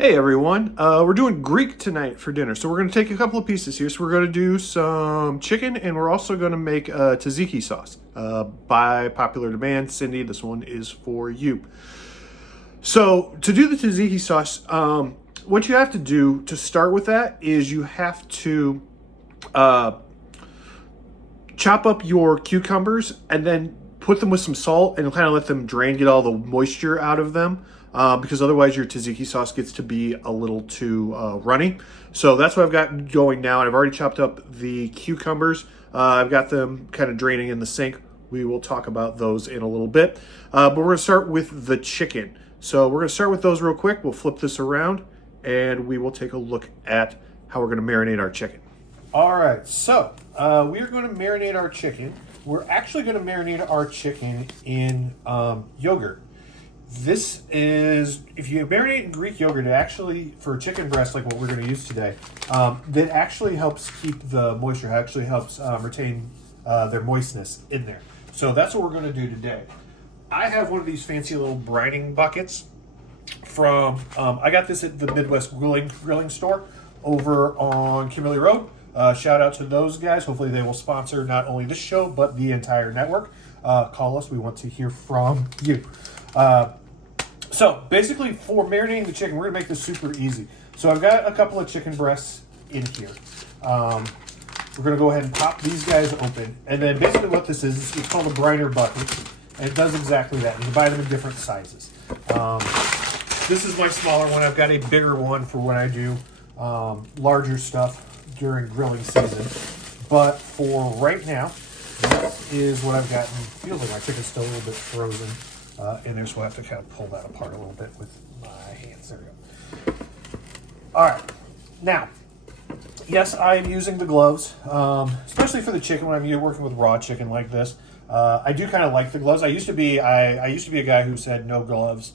Hey everyone, we're doing Greek tonight for dinner. So we're going to take a couple of pieces here. So we're going to do some chicken and we're also going to make a tzatziki sauce. By popular demand, Cindy, this one is for you. So to do the tzatziki sauce, what you have to do to start with that is you have to chop up your cucumbers and then put them with some salt and kind of let them drain, get all the moisture out of them. Because otherwise your tzatziki sauce gets to be a little too runny. So that's what I've got going now. And I've already chopped up the cucumbers. I've got them kind of draining in the sink. We will talk about those in a little bit. But we're going to start with the chicken. So we're going to start with those real quick. We'll flip this around and we will take a look at how we're going to marinate our chicken. All right, so we are going to marinate our chicken. We're actually going to marinate our chicken in yogurt. This is, if you marinate in Greek yogurt, it actually, for chicken breast, like what we're going to use today, that actually helps keep the moisture, actually helps retain their moistness in there. So that's what we're going to do today. I have one of these fancy little brining buckets from, I got this at the Midwest Grilling store over on Kimberly Road. Shout out to those guys. Hopefully they will sponsor not only this show, but the entire network. Call us. We want to hear from you. So basically for marinating the chicken, we're gonna make this super easy. So I've got a couple of chicken breasts in here. We're gonna go ahead and pop these guys open. And then basically what this is, it's called a briner bucket. And it does exactly that. You can buy them in different sizes. This is my smaller one. I've got a bigger one for when I do larger stuff during grilling season. But for right now, this is what I've got. And it feels like my chicken's still a little bit frozen. In there, so I have to kind of pull that apart a little bit with my hands. There we go. All right. Now, yes, I am using the gloves, especially for the chicken when I'm working with raw chicken like this. I do kind of like the gloves. I used to be a guy who said no gloves.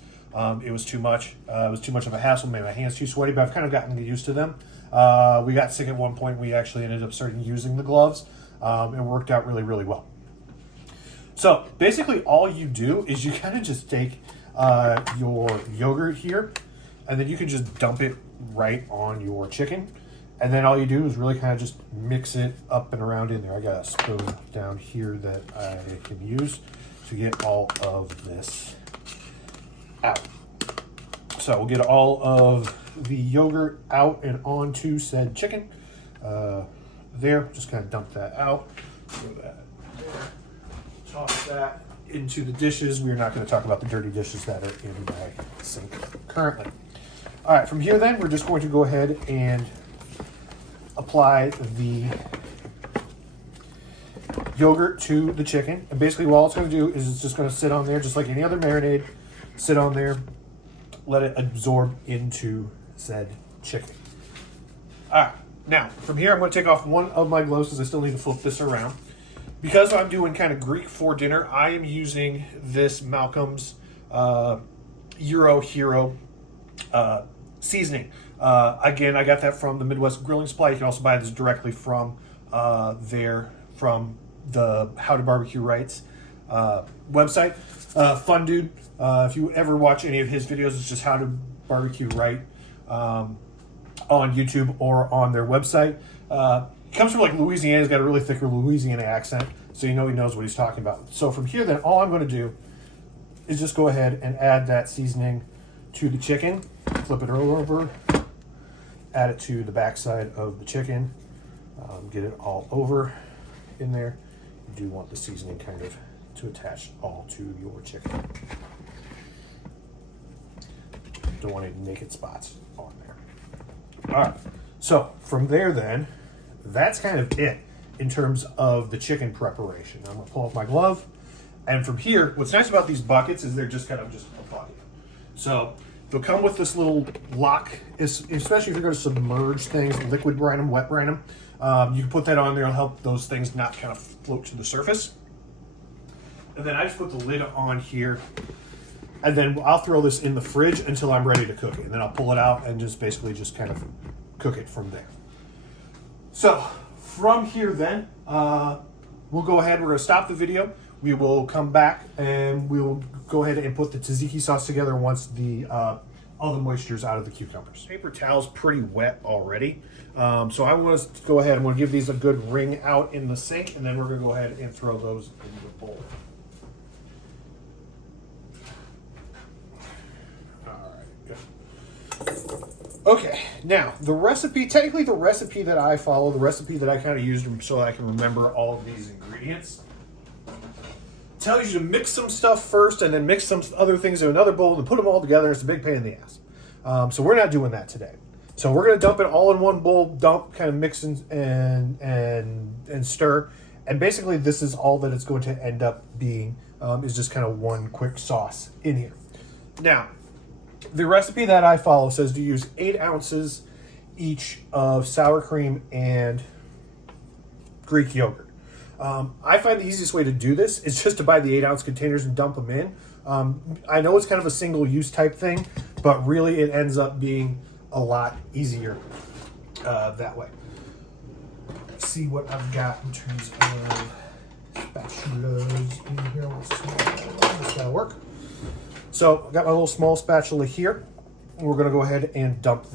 It was too much. It was too much of a hassle. Made my hands too sweaty, but I've kind of gotten used to them. We got sick at one point. We actually ended up starting using the gloves. It worked out really, really well. So basically all you do is you kind of just take your yogurt here and then you can just dump it right on your chicken. And then all you do is really kind of just mix it up and around in there. I got a spoon down here that I can use to get all of this out. So we'll get all of the yogurt out and onto said chicken. There, just kind of dump that out. Throw that there. Toss that into the dishes. We're not going to talk about the dirty dishes that are in my sink currently. All right, from here then, we're just going to go ahead and apply the yogurt to the chicken. And basically all it's going to do is it's just going to sit on there just like any other marinade. Sit on there, let it absorb into said chicken. All right, now from here I'm going to take off one of my gloves because I still need to flip this around. Because I'm doing kind of Greek for dinner, I am using this Malcolm's Gyro Hero seasoning. Again, I got that from the Midwest Grilling Supply. You can also buy this directly from from the How to Barbecue Rights website. Fun dude. If you ever watch any of his videos, it's just How to Barbecue Right on YouTube or on their website. He comes from like Louisiana. He's got a really thick Louisiana accent, so you know he knows what he's talking about. So from here, then, all I'm going to do is just go ahead and add that seasoning to the chicken, flip it over, add it to the backside of the chicken, get it all over in there. You do want the seasoning kind of to attach all to your chicken. Don't want any naked spots on there. All right, so from there then, that's kind of it in terms of the chicken preparation. I'm gonna pull off my glove, and from here, what's nice about these buckets is they're just kind of just a bucket. So they'll come with this little lock, especially if you're gonna submerge things, liquid brine them, wet brine them. You can put that on there, it'll help those things not kind of float to the surface. And then I just put the lid on here, and then I'll throw this in the fridge until I'm ready to cook it. And then I'll pull it out and just basically just kind of cook it from there. So from here then, we'll go ahead, we're gonna stop the video. We will come back and we'll go ahead and put the tzatziki sauce together once the all the moistures out of the cucumbers. Paper towel's pretty wet already. So I want to go ahead and we'll give these a good wring out in the sink, and then we're going to go ahead and throw those in the bowl. All right, good. Okay, now the recipe, technically the recipe that I follow, the recipe that I kind of used so I can remember all of these ingredients, tells you to mix some stuff first and then mix some other things in another bowl and put them all together. It's a big pain in the ass. So we're not doing that today. So we're going to dump it all in one bowl, kind of mix and stir. And basically this is all that it's going to end up being, is just kind of one quick sauce in here. Now, the recipe that I follow says to use 8 ounces each of sour cream and Greek yogurt. I find the easiest way to do this is just to buy the 8-ounce containers and dump them in. I know it's kind of a single-use type thing, but really it ends up being a lot easier that way. Let's see what I've got in terms of spatulas in here. Let's see. This gotta work. So I've got my little small spatula here. We're going to go ahead and dump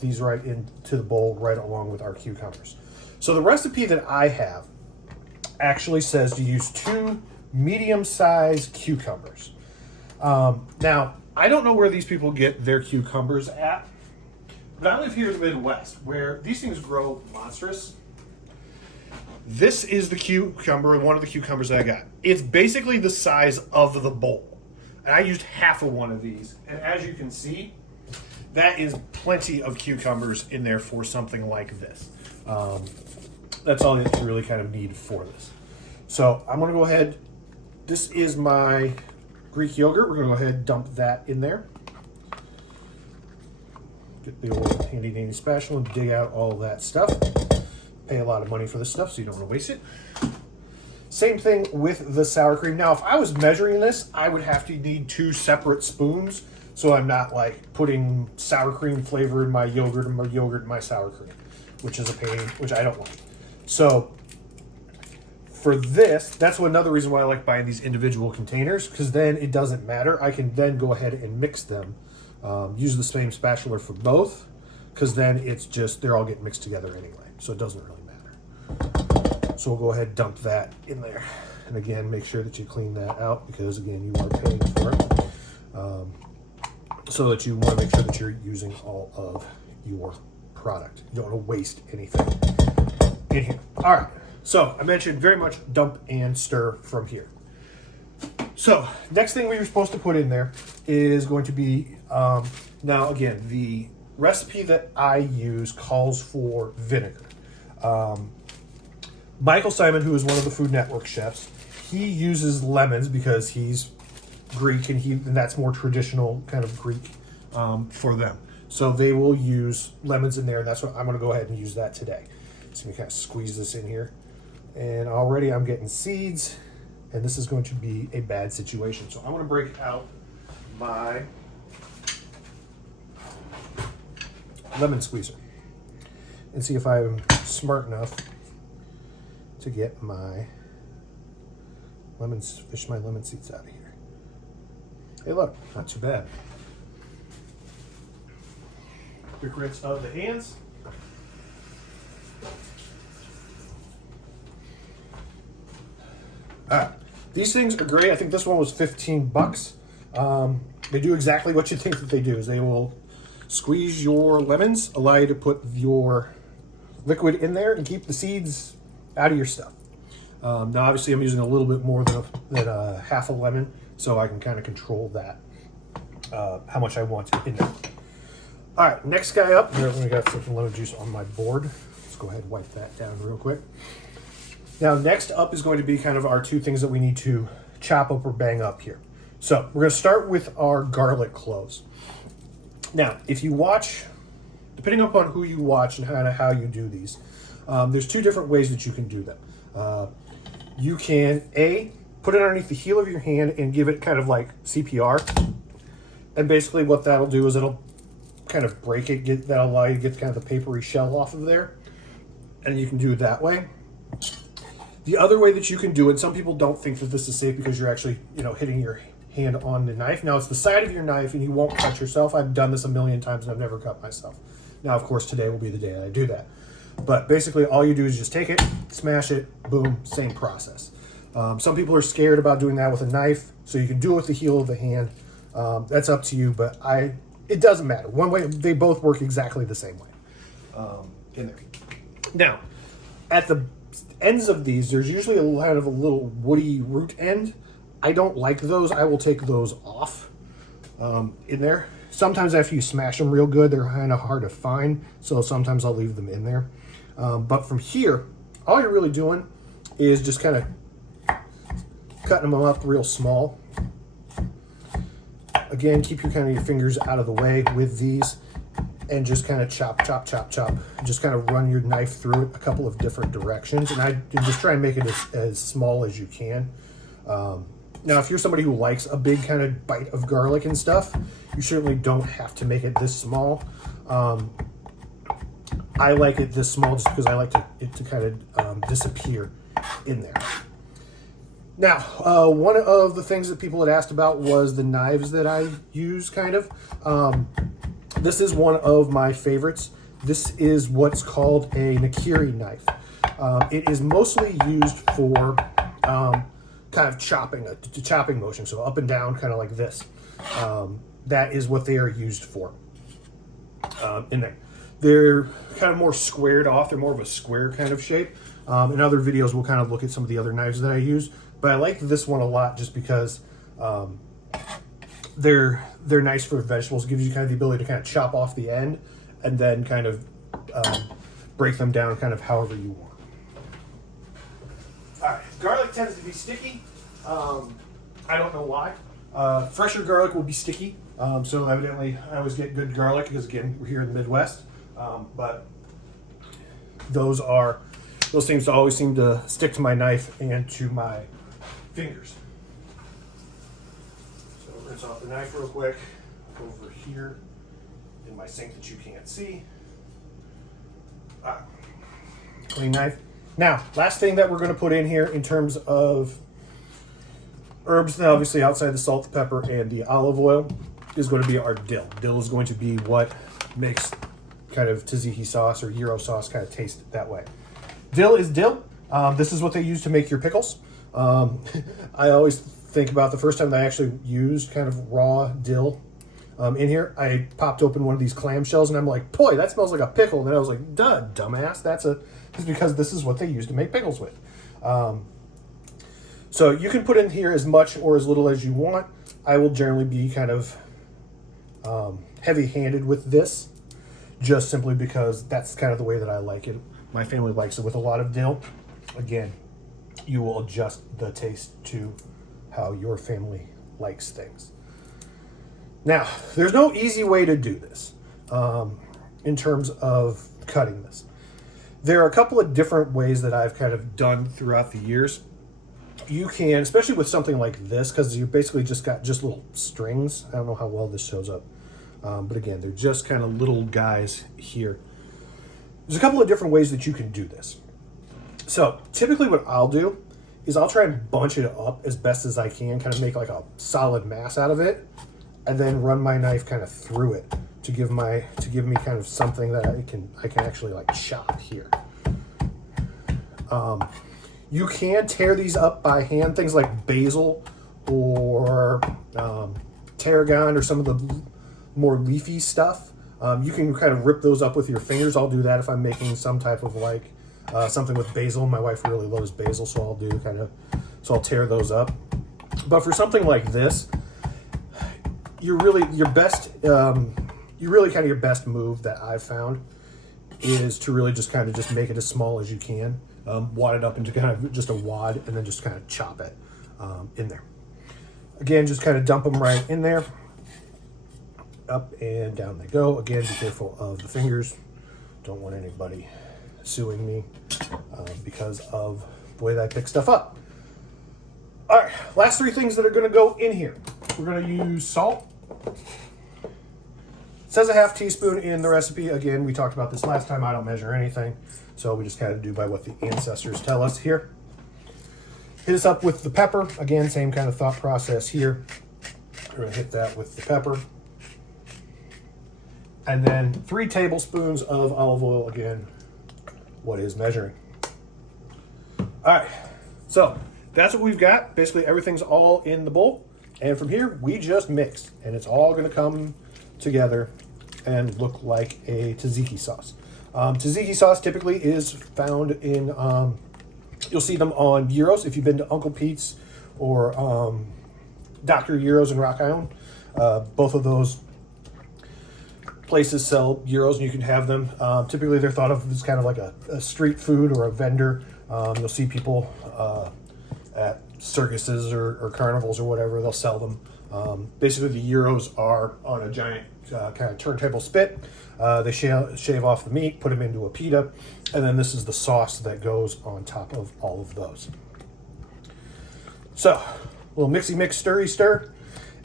these right into the bowl right along with our cucumbers. So the recipe that I have actually says to use 2 medium-sized cucumbers. Now, I don't know where these people get their cucumbers at, but I live here in the Midwest where these things grow monstrous. This is the cucumber, one of the cucumbers that I got. It's basically the size of the bowl. And I used half of one of these. And as you can see, that is plenty of cucumbers in there for something like this. That's all that you really kind of need for this. So I'm going to go ahead. This is my Greek yogurt. We're going to go ahead and dump that in there. Get the old handy dandy spatula and dig out all that stuff. Pay a lot of money for this stuff, so you don't want to waste it. Same thing with the sour cream. Now, if I was measuring this, I would have to need 2 separate spoons, so I'm not like putting sour cream flavor in my yogurt and my yogurt in my sour cream, which is a pain, which I don't like. So for this, that's another reason why I like buying these individual containers, because then it doesn't matter. I can then go ahead and mix them. Use the same spatula for both, because then it's just, they're all getting mixed together anyway, so it doesn't really matter. So we'll go ahead and dump that in there. And again, make sure that you clean that out because, again, you are paying for it. So that you want to make sure that you're using all of your product. You don't want to waste anything in here. All right. So I mentioned very much dump and stir from here. So next thing we were supposed to put in there is going to be, now again, the recipe that I use calls for vinegar. Michael Simon, who is one of the Food Network chefs, he uses lemons because he's Greek and that's more traditional kind of Greek for them. So they will use lemons in there, and that's what I'm going to go ahead and use that today. So we kind of squeeze this in here, and already I'm getting seeds, and this is going to be a bad situation. So I'm going to break out my lemon squeezer and see if I'm smart enough to get my fish my lemon seeds out of here. Hey, look, not too bad. Quick rinse of the hands. All right, these things are great. I think this one was $15. They do exactly what you think that they do. Is they will squeeze your lemons, allow you to put your liquid in there and keep the seeds out of your stuff. Now, obviously, I'm using a little bit more than half a lemon, so I can kind of control that, how much I want in there. All right, next guy up. Here, we got some lemon juice on my board. Let's go ahead and wipe that down real quick. Now, next up is going to be kind of our 2 things that we need to chop up or bang up here. So we're going to start with our garlic cloves. Now, if you watch, depending upon who you watch and kind of how you do these, there's 2 different ways that you can do them. You can, put it underneath the heel of your hand and give it kind of like CPR. And basically what that'll do is it'll kind of break it, that'll allow you to get kind of the papery shell off of there. And you can do it that way. The other way that you can do it, some people don't think that this is safe because you're actually, hitting your hand on the knife. Now, it's the side of your knife, and you won't cut yourself. I've done this a million times, and I've never cut myself. Now, of course, today will be the day that I do that. But basically, all you do is just take it, smash it, boom, same process. Some people are scared about doing that with a knife, so you can do it with the heel of the hand. That's up to you, but it doesn't matter. One way, they both work exactly the same way in there. Now, at the ends of these, there's usually a little woody root end. I don't like those. I will take those off in there. Sometimes after you smash them real good, they're kind of hard to find, so sometimes I'll leave them in there. But from here, all you're really doing is just kind of cutting them up real small. Again, keep your fingers out of the way with these, and just kind of chop, chop, chop, chop. Just kind of run your knife through it a couple of different directions, and I just try and make it as small as you can. Now, if you're somebody who likes a big kind of bite of garlic and stuff, you certainly don't have to make it this small. I like it this small just because I like it to kind of disappear in there. Now, one of the things that people had asked about was the knives that I use, kind of. This is one of my favorites. This is what's called a Nakiri knife. It is mostly used for kind of chopping motion, so up and down, kind of like this. That is what they are used for in there. They're kind of more squared off. They're more of a square kind of shape. In other videos, we'll kind of look at some of the other knives that I use, but I like this one a lot just because they're nice for vegetables. It gives you kind of the ability to kind of chop off the end and then kind of break them down kind of however you want. All right, garlic tends to be sticky. I don't know why. Fresher garlic will be sticky. So evidently I always get good garlic because, again, we're here in the Midwest. But those things always seem to stick to my knife and to my fingers. So rinse off the knife real quick. Over here in my sink that you can't see. Clean knife. Now, last thing that we're going to put in here in terms of herbs, now obviously outside the salt, the pepper, and the olive oil, is going to be our dill. Dill is going to be what makes kind of tzatziki sauce or gyro sauce kind of taste that way. Dill is dill. This is what they use to make your pickles. I always think about the first time that I actually used kind of raw dill in here. I popped open one of these clamshells and I'm like, boy, that smells like a pickle. And then I was like, duh, dumbass. It's because this is what they use to make pickles with. So you can put in here as much or as little as you want. I will generally be kind of heavy-handed with this, just simply because that's kind of the way that I like it. My family likes it with a lot of dill. Again, you will adjust the taste to how your family likes things. Now, there's no easy way to do this in terms of cutting this. There are a couple of different ways that I've kind of done throughout the years. You can, especially with something like this, because you basically just got little strings. I don't know how well this shows up. But again, they're just kind of little guys here. There's a couple of different ways that you can do this. So typically what I'll do is I'll try and bunch it up as best as I can, kind of make like a solid mass out of it, and then run my knife kind of through it to give me kind of something that I can actually like chop here. You can tear these up by hand, things like basil or tarragon or some of the more leafy stuff. You can kind of rip those up with your fingers. I'll do that if I'm making some type of like something with basil. My wife really loves basil, so I'll tear those up. But for something like this, your best move that I've found is to really just make it as small as you can. Wad it up into kind of just a wad, and then just kind of chop it in there. Again, just kind of dump them right in there. Up and down they go. Again, be careful of the fingers. Don't want anybody suing me because of the way that I pick stuff up. All right, last three things that are going to go in here. We're going to use salt. It says a half teaspoon in the recipe. Again, we talked about this last time. I don't measure anything, so we just kind of do by what the ancestors tell us here. Hit us up with the pepper. Again, same kind of thought process here. We're going to hit that with the pepper. And then 3 tablespoons of olive oil, again, what is measuring. All right, so that's what we've got. Basically, everything's all in the bowl. And from here, we just mix. And it's all going to come together and look like a tzatziki sauce. Tzatziki sauce typically is found in, you'll see them on gyros. If you've been to Uncle Pete's or Dr. Gyros in Rock Island, both of those places sell gyros and you can have them. Typically they're thought of as kind of like a street food or a vendor. You'll see people at circuses or carnivals or whatever, they'll sell them. Basically the gyros are on a giant kind of turntable spit. They shave off the meat, put them into a pita, and then this is the sauce that goes on top of all of those. So, a little mixy mix, stirry stir,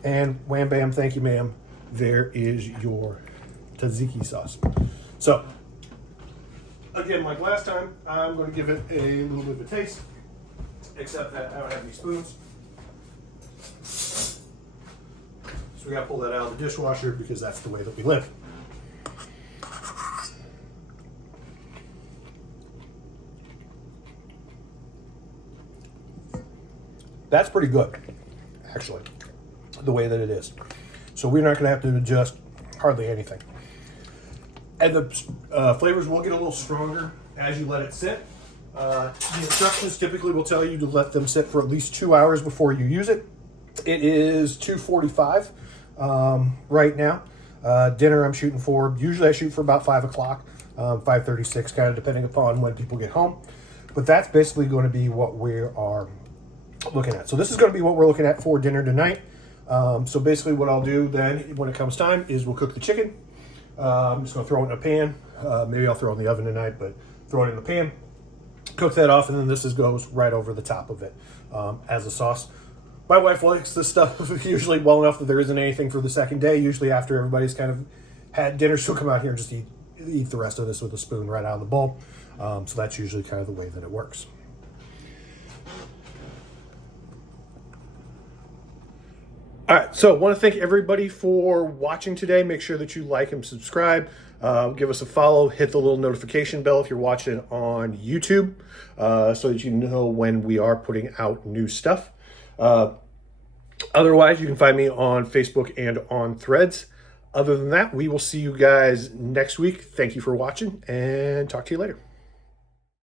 and wham bam, thank you ma'am, there is your tzatziki sauce. So, again, like last time, I'm going to give it a little bit of a taste, except that I don't have any spoons. So we got to pull that out of the dishwasher because that's the way that we live. That's pretty good, actually, the way that it is. So we're not going to have to adjust hardly anything. And the flavors will get a little stronger as you let it sit. The instructions typically will tell you to let them sit for at least 2 hours before you use it. It is 2:45 right now. Dinner I'm shooting for, usually I shoot for about 5 o'clock, 5:36, kind of depending upon when people get home. But that's basically going to be what we are looking at. So this is going to be what we're looking at for dinner tonight. So basically what I'll do then when it comes time is we'll cook the chicken. I'm just going to throw it in a pan. Maybe I'll throw it in the oven tonight, but throw it in the pan, cook that off, and then this goes right over the top of it as a sauce. My wife likes this stuff usually well enough that there isn't anything for the second day. Usually after everybody's kind of had dinner, she'll come out here and just eat the rest of this with a spoon right out of the bowl. So that's usually kind of the way that it works. All right, so I want to thank everybody for watching today. Make sure that you like and subscribe. Give us a follow. Hit the little notification bell if you're watching on YouTube so that you know when we are putting out new stuff. Otherwise, you can find me on Facebook and on Threads. Other than that, we will see you guys next week. Thank you for watching, and talk to you later.